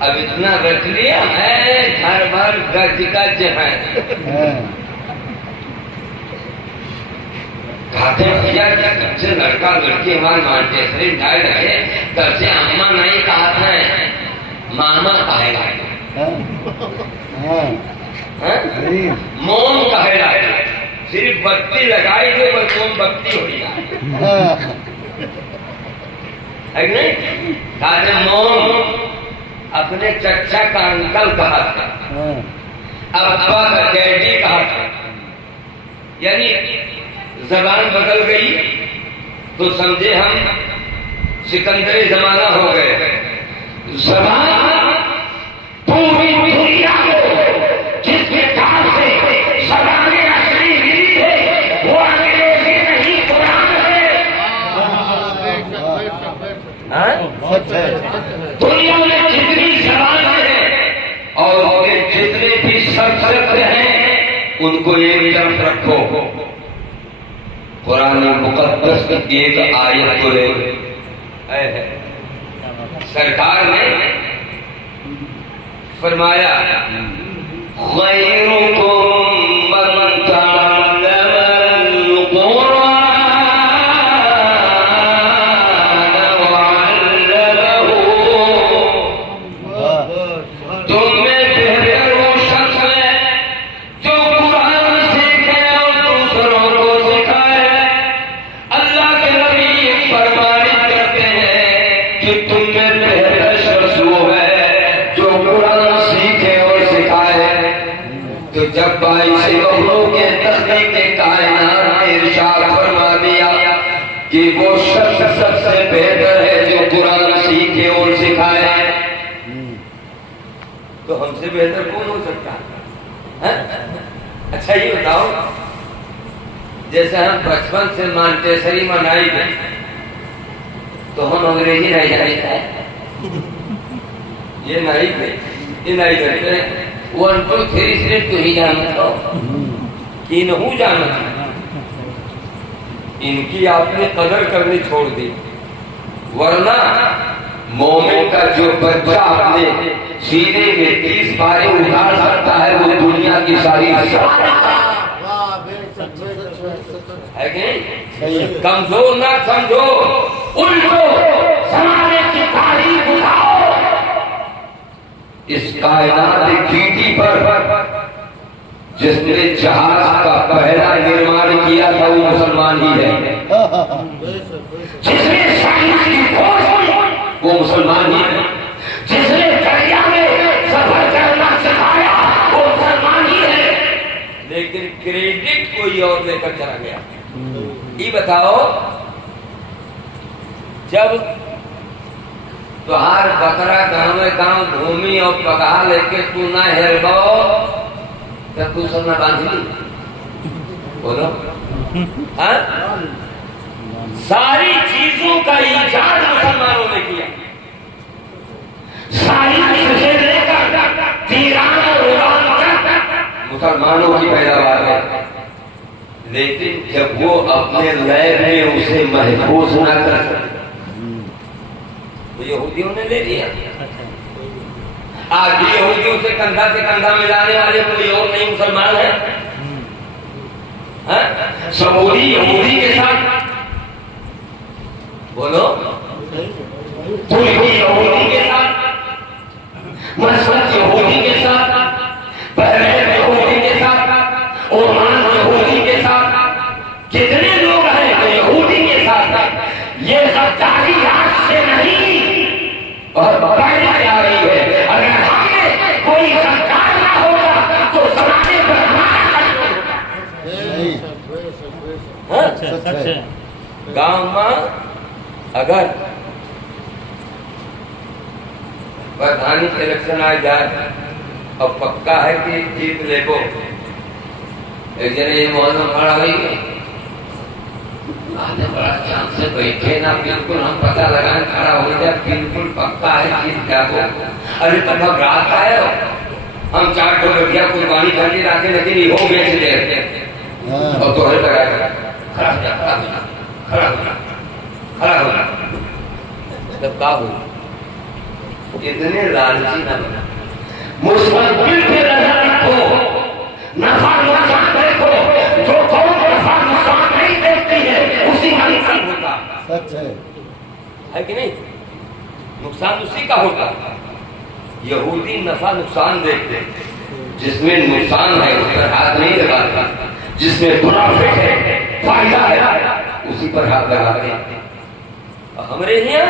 अब इतना रख लिया है, घर भर गज गज है। कहते भैया क्या तब से लड़का लड़की हमारे मानटेसरी ढाई रहे, तब से अम्मा नहीं कहा था, मामा कहेगा, मोम कहेगा। सिर्फ बत्ती लगाई दे बस मोमबत्ती हो जाए, है नहीं? कहा मोम अपने चचा का अंकल कहा था, अब्बा का डैडी कहा था। यानी जबान बदल गई तो समझे हम सिकंदर जमाना हो गए। जबान पूरी दुनिया को जिस प्रकार से जबाने असली मिली है वो अंग्रेजी नहीं, कुरान है। दुनिया में जितनी जबान है और जितने भी शब्द हैं उनको एक तरफ रखो, कुरान मुकद्दस की एक आयत को ले। सरकार ने फरमाया कि वो शख्स सबसे बेहतर है जो कुरान सीखे और सिखाए। तो हमसे बेहतर कौन हो सकता है? अच्छा ये बताओ, जैसे हम बचपन से मानटेसरी मनाई गए तो हम अंग्रेजी नहीं जानते, ये नहीं थे, ये नहीं जानते। 1 2 3 सिर्फ तो ही जानता हो, इनहू जानता। इनकी आपने कदर करनी छोड़ दी, वरना मोमिन का जो बच्चा अपने सीने में 30 बार उतार सकता है वो दुनिया की सारी है कि नहीं? कमजोर ना समझो, उनको समाने की तारीफ उठाओ। इस कायनात की पर जिसने जहाज का पहला निर्माण किया था वो मुसलमान ही है, जिसने साइंस की खोज की वो मुसलमान ही है, जिसने दरिया में सफर करना सिखाया वो मुसलमान ही है। लेकिन क्रेडिट कोई और लेकर चला गया। ये बताओ, जब तुहार बकरा गांव घूमी और पका लेके तू ना हेरबो तब तू सब ना बांधी, बोलो हाँ? सारी चीजों का इजाद मुसलमानों ने किया, सारी चीजें लेकर तीरान और उड़ान तक मुसलमानों की पैदावार है। लेकिन जब वो अपने लैब में उसे महफूज ना कर सके तो यहूदियों ने ले लिया। आज यहूदियों से कंधा मिलाने वाले कोई और नहीं मुसलमान है। समूदी यहूदी के साथ बोलो, तुर्की यहूदी के साथ, मस्कत यहूदी के साथ, बहरीन यहूदी के साथ, ओमान यहूदी के साथ, कितने लोग हैं जो यहूदी के साथ हैं। ये गद्दारी आज से नहीं और बढ़ती जा रही है। अगर हमें कोई सरकार ना होगा तो समाने पर हमारा गांव में अगर प्रधानी इलेक्शन आ जाए और पक्का है कि जीत लेगो, एक जने ये मोहल्ला में खड़ा हुई आने बड़ा चांस से बैठे ना, बिल्कुल हम पता लगाए खड़ा हो जाए, बिल्कुल पक्का है जीत जाओ। अरे तब घबराहट आए, हम 4 ठो गठिया कुर्बानी करके लाते, लेकिन ये हो बेच देते और तो हर लगाए खड़ा हो जा, खड़ा हो जा, खड़ा हो जा, खड़ा हो जा। तब का हो इतने लालची न बना, मुस्तकबिल पे नजर रखो, नफा नुकसान देखो, जो कौन नफा नुकसान नहीं देखती है उसी का नुकसान होता सच है कि नहीं? नुकसान उसी का होता। यहूदी नफा नुकसान देखते, जिसमें नुकसान है उस पर हाथ नहीं लगाता, जिसमें मुनाफिक है फायदा है उसी पर हाथ लगाते। हमारे यहाँ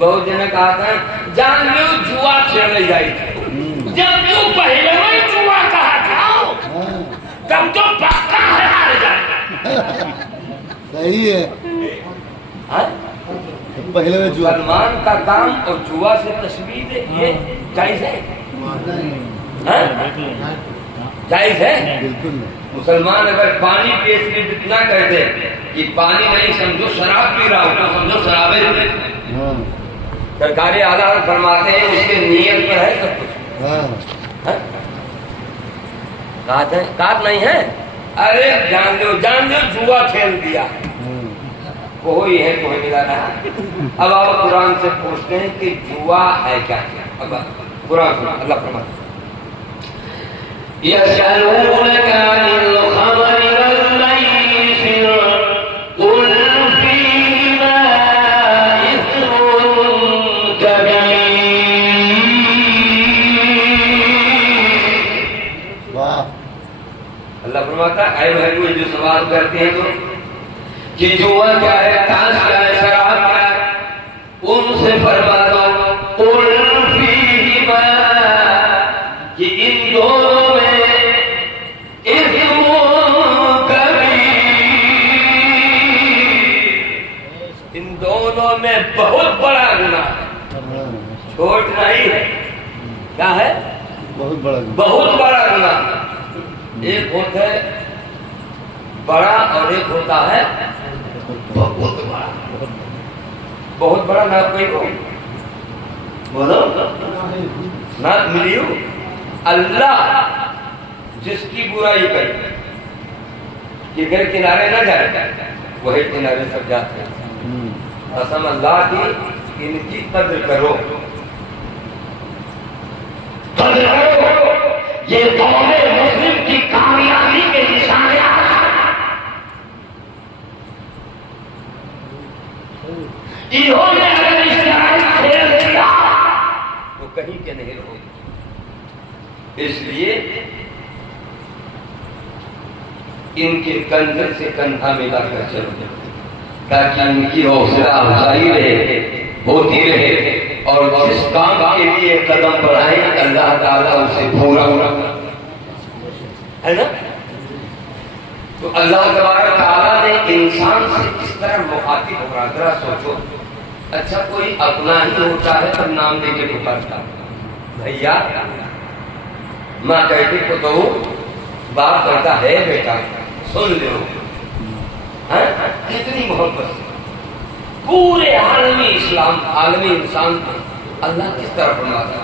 बहुत जन कहा था जान लो जुआ खेल जाए, जब तू पहले में जुआ कहा था तब तो पक्का है हार जाए। सही है। हाँ? पहले में जुआ सलमान का काम और जुआ से तस्वीर ये जायज है? हाँ? जायज है? बिल्कुल। मुसलमान अगर पानी पिए इसलिए इतना कहते कि पानी नहीं समझो शराब पी रहा हो तो समझो शराबे। हाँ सरकारी आला फरमाते हैं उसके नियत पर है सब कुछ। हाँ कात नहीं है। अरे जान लो जुआ खेल दिया, कोई है कोई मिला रहा। अब आप कुरान से पूछते हैं कि जुआ है क्या? अब कुरान सुना, अल्लाह फरमाता यस्अलूनका अनिल खमरि वल मैसिर कुल फीहिमा इस्मुन कबीर। वाह। अल्लाह फरमाता है भाई कोई जो सवाल करते हैं तो कि जुआ क्या है, ताश क्या है, शराब क्या है, उनसे फरमा दो कुल फीहिमा कि इन दोनों में इन दोनों में बहुत बड़ा गुनाह है, छोट नहीं है। क्या है? बहुत बड़ा गुनाह। एक होता है बड़ा और एक होता है बहुत बड़ा। बहुत बड़ा ना कोई बोलो ना मिलियो। अल्लाह जिसकी बुराई करे कि घर किनारे ना जाए वही किनारे सब जाते हैं। कसम अल्लाह की इनकी कद्र करो, कद्र करो। ये कौमे मुस्लिम की कामयाबी के निशाने इन्होंने अगर इस्लाम खेल दिया तो कहीं के नहीं रहोगे। इसलिए इनके कंधे से कंधा मिलाकर चलो ताकि इनकी हौसला अफजाई रहे, होती रहे, और जिस काम के लिए कदम बढ़ाए अल्लाह ताला उसे पूरा है ना। तो अल्लाह तबारक ताला ने इंसान से इस तरह मुखातिब हो रहा। जरा सोचो, अच्छा कोई अपना ही होता है तब नाम लेके पुकारता, भैया माँ कहती को तो बाप कहता है बेटा सुन लो। कितनी मोहब्बत से पूरे आलमी इस्लाम आलमी इंसान को अल्लाह किस तरह फरमाता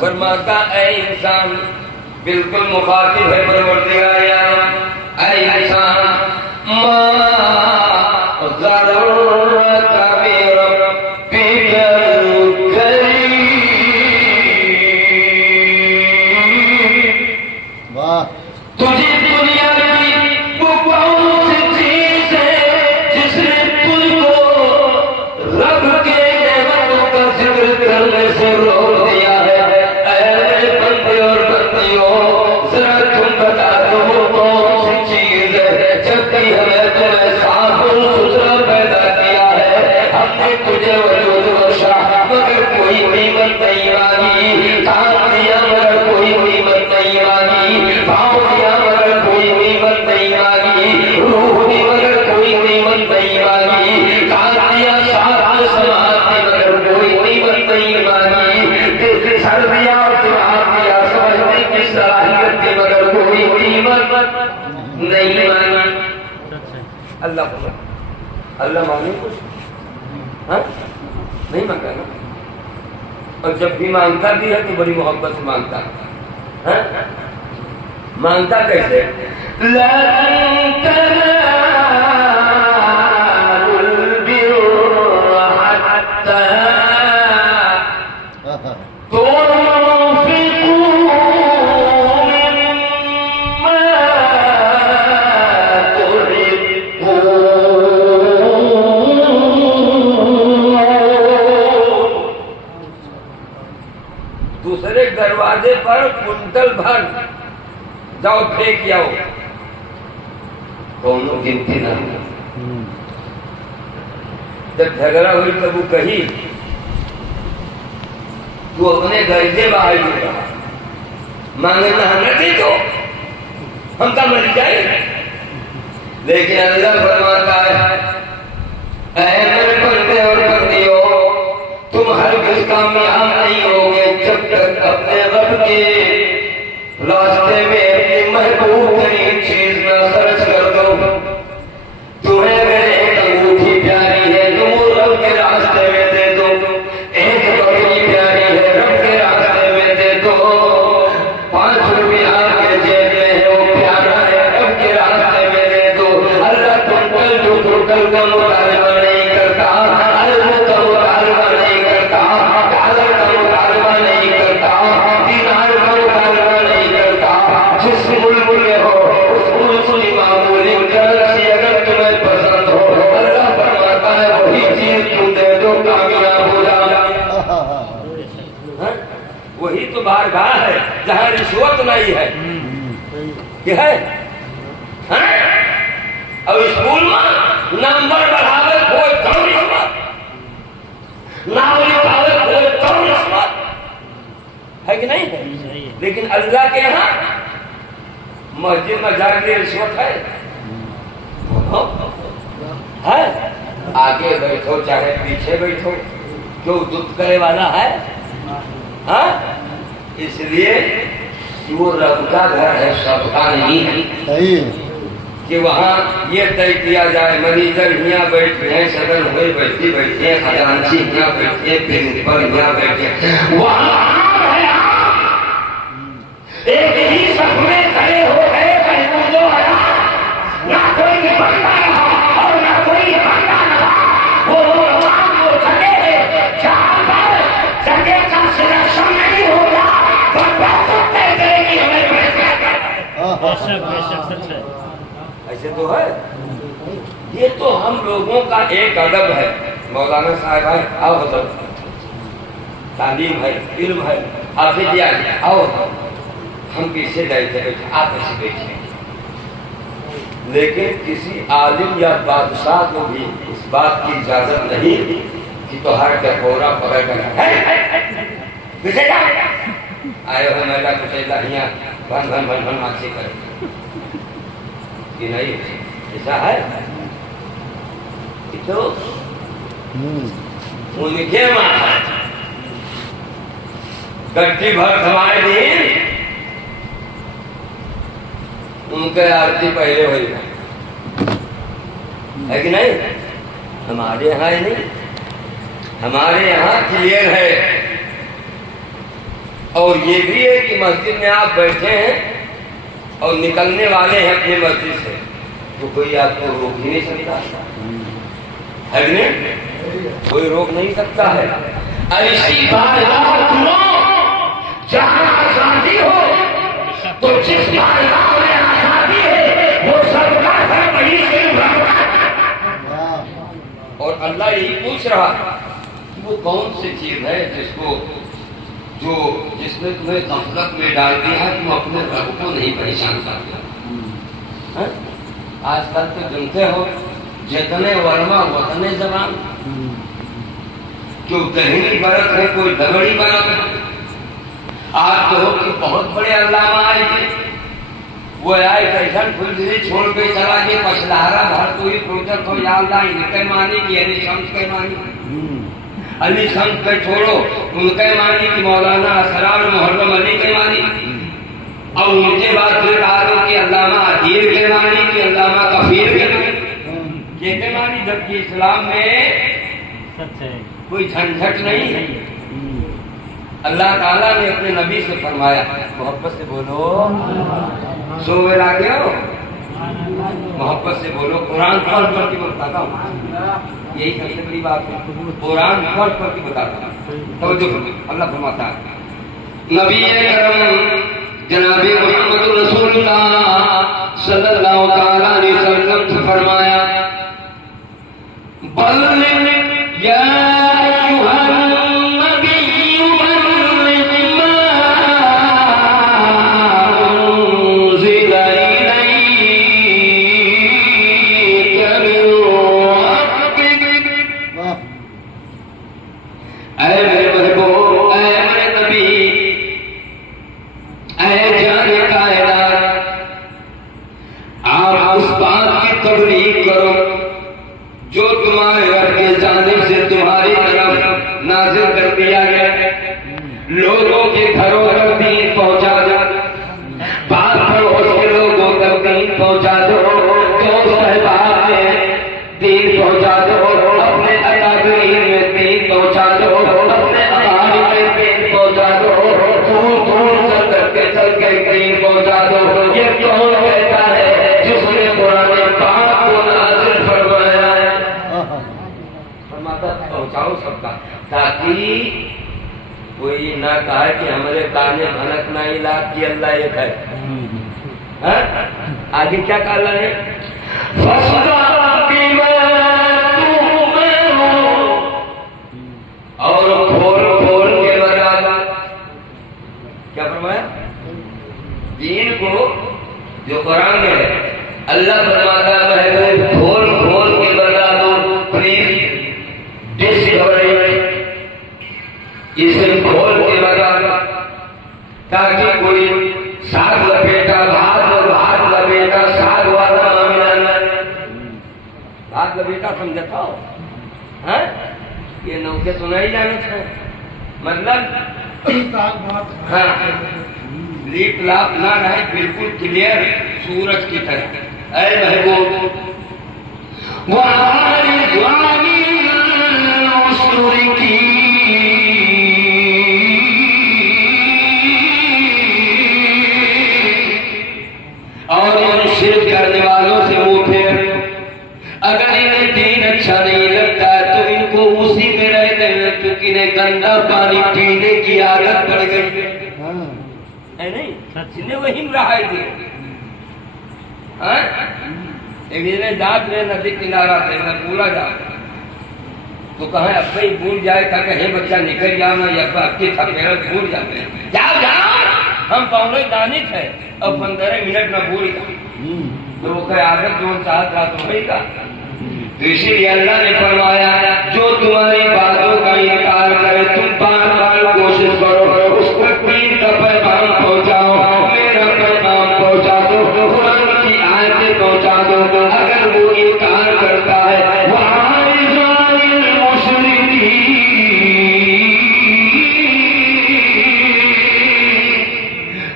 फरमाता ऐ इंसान, बिल्कुल मुखातिब है परवरदिगार आलम, ऐ इंसान तुझे दुनिया की वो कौन सी चीज है जिसने तुझको रब के नेमतों का जिक्र करने से रोक दिया है। ऐ बंदे और बंदियों, जरा तुम बता दो वो कौन सी चीज है जबकि हमें तुम्हें साफ और सुथरा पैदा किया है। हमने तुझे वजूद बख्शा मगर कोई कीमत नहीं मांगी, कान दिया मगर कोई कीमत नहीं मांगी, पाँव दिया मगर कोई कीमत नहीं माना। अल्लाह को अल्लाह माने कुछ? हाँ, नहीं मांगा ना। और जब भी मांगता भी है तो बड़ी मोहब्बत से मांगता है। मांगता कैसे? दूसरे दरवाजे पर कुंटल भर जाओ फेंक आओ, दोनों गिनती ना। जब झगड़ा हुई तब वो कही तू अपने गर्जे बाहर गिरा, मांगना नहीं तो हम तो मर जाए। लेकिन अल्लाह फरमाता है ऐ मेरे बंदे और बंदियों, तुम हर किस कामयाब नहीं होगे जब तक अपने रब के रास्ते में अपनी महबूब तरीन चीज न खर्च कर दो। तुम्हें मेरे एक अंगूठी प्यारी है, तुम रब के रास्ते में दे दो। एक बकरी प्यारी है, रब के रास्ते में दे दो। 5 रुपया आपके जेब में है, वो प्यारा है, रब के रास्ते में दे दो। अल्लाह कुंटल जो कुंटल का मुतालबा नहीं करता, अल्लाह का मुतालबा नहीं करता, डॉलर का मुतालबा नहीं करता, दीनार का मुतालबा नहीं करता। जिस मुल्क में हो उस मुल्क की मामूली करेंसी अगर तुम्हें पसंद हो, अल्लाह फरमाता है वही चीज तुम दे दो, कामयाब हो जाना। वही तो बारगाह है जहाँ रिश्वत नहीं है। क्या है? और स्कूल में नंबर बढ़ावे कोई कम रिश्वत, नाम लिखावे कोई कम रिश्वत है कि नहीं है? लेकिन अल्लाह के यहाँ मस्जिद में जाके रिश्वत है? है? आगे बैठो चाहे पीछे बैठो, क्यों दुख करे वाला है? हाँ? इसलिए वो रब का घर है, सबका नहीं है। सही है। कि वहाँ ये तय किया जाए मैनेजर यहाँ बैठे हैं, सदन हुए बैठे बैठे, खजांची यहाँ बैठे, प्रिंसिपल यहाँ बैठे। वहाँ एक ही सब में खड़े हो गए महबूबो हया, ना कोई निपटता रहा और ना कोई निपटता रहा। वो वो खड़े हैं जहाँ पर जगह का सिलेक्शन नहीं होगा, तो तय करेगी हमें फैसला करना है। ऐसे तो है। ये तो हम लोगों का एक अदब है। मौलाना साहब है, आओ सब तालीम है, इल्म है, हाफिजिया है, आओ हम पीछे बैठे बैठे, आप ऐसे बैठे। लेकिन किसी आलिम या बादशाह को भी इस बात की इजाजत नहीं कि तोहार डकोरा पकड़ कर आए हो मेला कुचेला यहाँ भन भन भन भन माची कर कि नहीं, ऐसा है कि तो उनके माथा गड्डी भर हमारे दिन उनके आरती पहले हुई है कि नहीं? हमारे यहाँ ही नहीं, हमारे यहाँ क्लियर है। और ये भी है कि मस्जिद में आप बैठे हैं और निकलने वाले हैं अपने मस्जिद से, तो कोई आपको रोक ही नहीं सकता है कि नहीं? कोई रोक नहीं सकता है। ऐसी बारगाह चुनो जहाँ आजादी हो, तो जिस बारगाह में आजादी है वो सबका है, वही से और अल्लाह यही पूछ रहा कि वो कौन सी चीज है जिसने तुम्हें गफलत में डाल दिया है, तुम अपने रब को नहीं पहचान पाते। आजकल तो जानते हो जितने वर्मा उतने जवान, क्यों दहनी बरत है कोई दगड़ी बरत है। आज तो कि बहुत बड़े अल्लामा आए थे, वो आए कैसन फुलझड़ी छोड़ के चला के पछलारा भर कोई प्रोजेक्ट हो यादा इनके मानी कि अली शम्स के मानी, अली शम्स के छोड़ो उनके मानी कि मौलाना असरार मुहर्रम अली के मानी। और उनके बाद फिर कहा तो कि अल्लामा अदील के मानी कि अल्लामा कफीर के मानी, जबकि इस्लाम में कोई झंझट नहीं है। अल्लाह ताला ने अपने नबी से फरमाया, मोहब्बत से बोलो, सो वेला क्यों, मोहब्बत से बोलो। कुरान पढ़ पढ़ के बताता हूँ, यही सबसे बड़ी बात है, कुरान पढ़ पढ़ के बताता हूँ। तो जो अल्लाह फरमाता है, नबी करम जनाबे मोहम्मद रसूलुल्लाह सल्लल्लाहु ताला अलैहि वसल्लम से फरमाया, बल्लिग या लोगों के घरों तक दीन पहुंचा दो, बात पड़ोस के लोगों तक दीन पहुंचा दो, दोस्त अहबाब में दीन पहुंचा दो, अपने अकाबरीन में दीन पहुंचा दो, अपने अकाबरी में दीन पहुंचा दो, दूर दूर करके चल के दीन पहुंचा दो। ये कौन कहता है जिसने कुरान पाक को नाज़िल फरमाया है? फरमाता पहुंचाओ सबका, ताकि कोई ना कहे कि हमारे काने भनक ना इला कि अल्लाह एक है। आगे क्या काला है? और खोल खोल के बता दो, क्या फरमाया? दीन को जो कुरान में है, अल्लाह फरमाता है खोल खोल के बता दो, प्लीज इसे खोल के बता दो, ताकि कोई साग लपेटा भात और भात लपेटा साग वाला मामला न, भात लपेटा समझता हो? ये नौके तो नहीं जाने थे, मतलब हाँ, लीप लाप ना रहे, बिल्कुल क्लियर सूरज की तरह। ऐ महबूब और इन शिरक करने वालों से मुंह फेर, अगर इन्हें दीन अच्छा नहीं लगता तो इनको उसी में रहने दें, क्योंकि इन्हें गंदा पानी पीने की आदत पड़ गई है नहीं, इन्हें वही में रहा है। जात रहे नदी किनारा से भूला जा तो कहे अब भाई भूल जाए था, कहे बच्चा निकल जाओ ना, या आपकी थपेड़ भूल जाते हैं, जाओ जाओ हम पौने दानित है और 15 मिनट में भूल गए, तो वो कहे आदत जो चाहत रहा तो वही का। तो इसीलिए अल्लाह ने फरमाया, जो तुम्हारी बातों का इनकार करे तुम बार बार कोशिश करो, उसको पीर का पैगाम पहुंचाओ, मेरा पैगाम पहुंचा दो, कुरान की आयतें पहुंचा दो। अगर वो इनकार करता है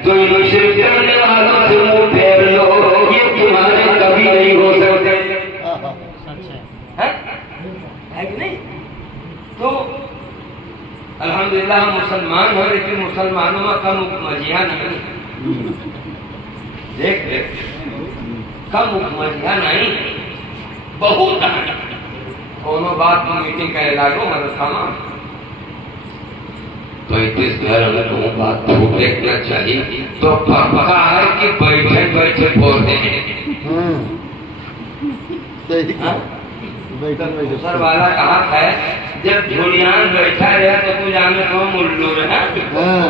तो शिरक करने वालों से मुंह फेर लो, ये तुम्हारे कभी नहीं हो सकते, है कि नहीं? तो अल्हम्दुलिल्लाह हम मुसलमान हो, लेकिन मुसलमानों में कम मजिया नहीं, देख कम मजिया नहीं, बहुत दोनों बात में मीटिंग का इलाजो मदरसा तो इस घर में वो बात को देखना चाहिए, तो पक्का है कि बैठे बैठे बोल देंगे। सर वाला कहा है, जब झुलियान बैठा रहे तो तू जाने को मुल्लू रहे,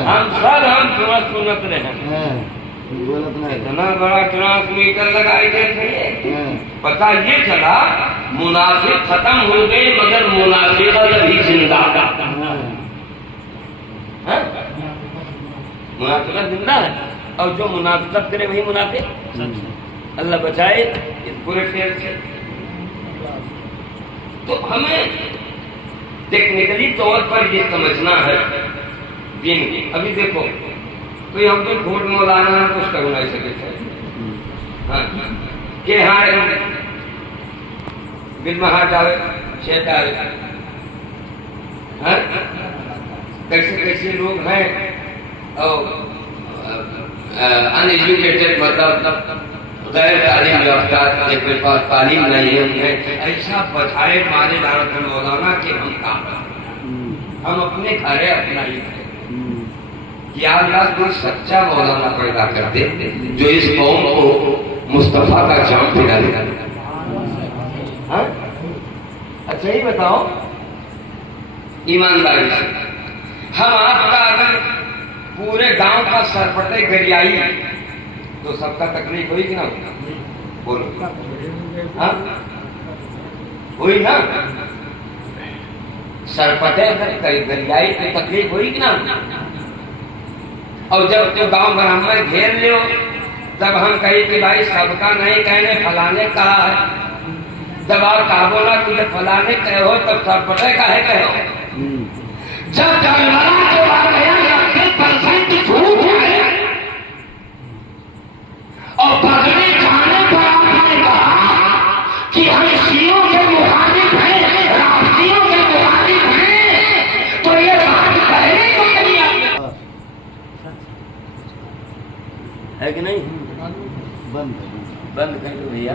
हम थोड़ा सुनत रहे, इतना बड़ा ट्रांसमीटर लगाए गए थे, पता ये चला मुनाफिक खत्म हो गए, मगर मुनाफिक अभी जिंदा, मुनाफिकत जिंदा है, और जो मुनाफिकत करे वही मुनाफिक। अल्लाह बचाए इस पूरे फेर से। तो हमें टेक्निकली तौर पर ये समझना है दिन। अभी देखो कोई हम तो खोट मौलाना कुछ कर नहीं सके थे हाँ के हाँ बिल महाट आवे शेत आवे हाँ कैसे कैसे लोग हैं और अनएजुकेटेड मतलब गैर तालीम याफ्ता जिनके पास तालीम नहीं है उन्हें ऐसा बधाए मारे दारत मौलाना के हम काम हम अपने घरे अपना ही कि अल्लाह कोई सच्चा मौलाना पैदा कर दे जो इस कौम को मुस्तफा का जाम पिला दे। हाँ? अच्छा ही बताओ ईमानदारी से हम आपका अगर पूरे गांव का सरपटे गरियाई तो सबका तकलीफ हुई कि ना बोलो हाँ हुई ना सरपटे अगर गरियाई तो तकलीफ हुई कि ना और जब तो गांव ब्राह्मण घेर लियो तब हम कही कि भाई सबका नहीं कहने फलाने कहा है जब आप कहा बोला कि फलाने कहे हो तब सरपटे का है कहे हो जब करबला के बाद 90% झूठ है और पगड़ी खाने पर आपने कहा कि हम शियों के मुखालिफ हैं राष्ट्रियों के मुखालिफ हैं तो ये बात कहने को नहीं आपने है कि नहीं बंद बंद कर दो भैया।